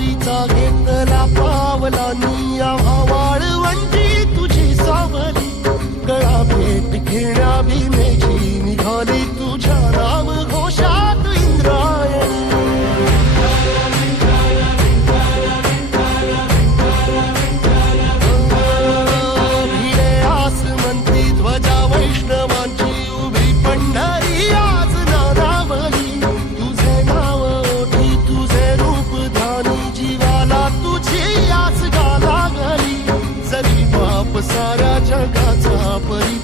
वारीचा घेतला पावलांनी आम्हा वाळवंटी तुझी सावली गळा भेट घेण्या भीमेची निघाली तुझ्या नाम घोषात इंद्रायणी भिडे आसमंती ध्वजा वैष्णवांची उभी पंढरी आज नारावली तुझे नाव ओठी तुझे रूप ध्यानी जीवाला तुझी आस गा लागली जरी बाप साऱ्या जगाचा परी